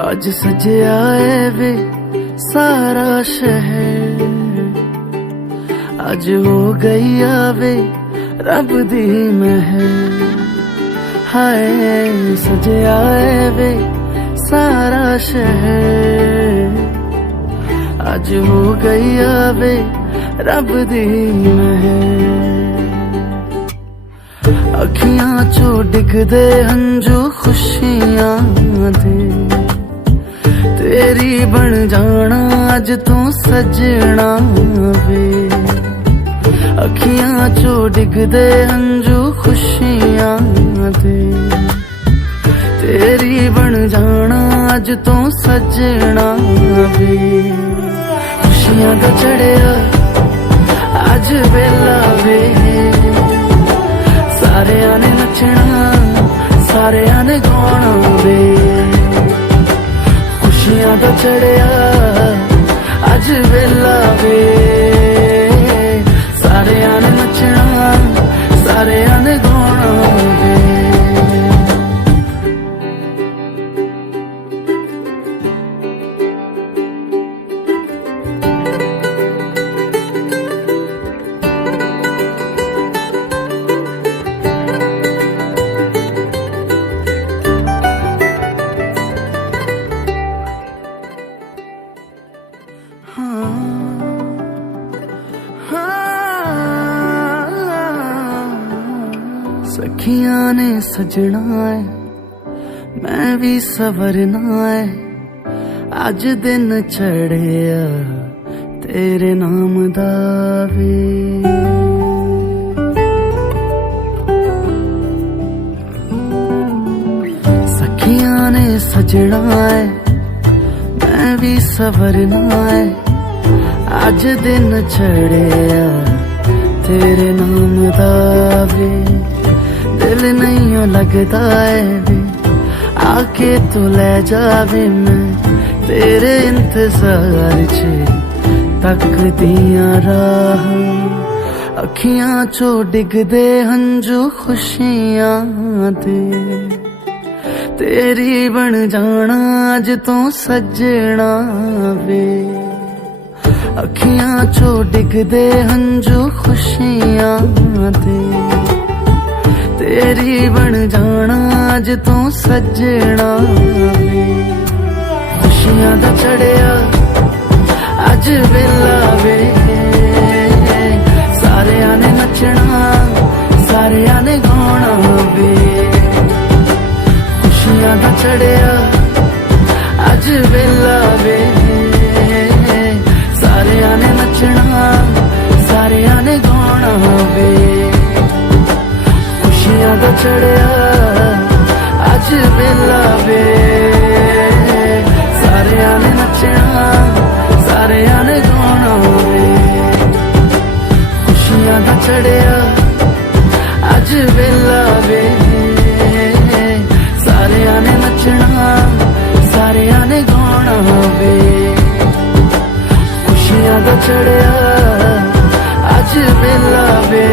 अज सजया है वे सारा शहर, अज हो गई आवे रब दी महर। हाय सजया है वे सारा शहर, अज हो गई आवे रब दी महर। अखियां चो डिगदे हंजू खुशियां दे, तेरी बन जाना अज तू सजना वे। अखियां चो डिगदे हंजू खुशियां दे, तेरी बन जाना अज तू सजना वे। खुशियां दा चढ़िया अज वेला वे, सारियां ने नचना सारियां ने गाना वे। खुशियां दा चढ़िया अज वेला वे, सारियां ने नचना सारियां ने गाना वे। सखियां ने सजना है मैं भी सवरना है, अज दिन चढ़िया तेरे नाम दा वे। सखियां ने सजना है मैं भी सवरना है, अज दिन चढ़िया तेरे नाम दा वे। दिल नहीं लगता है वे आके तू ले जावे, मैं तेरे इंतजार च तकदियां राह। अखियां चो डिगदे हंजू खुशियां दे, तेरी बन जाना अज तू सजना वे। अखियां चो डिगदे हंजू खुशियां दे, तेरी बन जाना अज तू सजना वे। खुशियां दा चढ़िया अज वेला वे, सारियां ने नचना सारियां ने गाना वे। खुशियां दा चढ़िया अज वेला वे, सारियां ने नचना सारियां ने गाना वे। खुशियां दा चढ़िया अज वेला वे, सारियां ने नचना सारियां ने गाना वे। खुशियां दा चढ़िया अज वेला वे, सारियां ने नचना सारियां ने गाना वे। खुशियां दा चढ़िया अज वेला वे,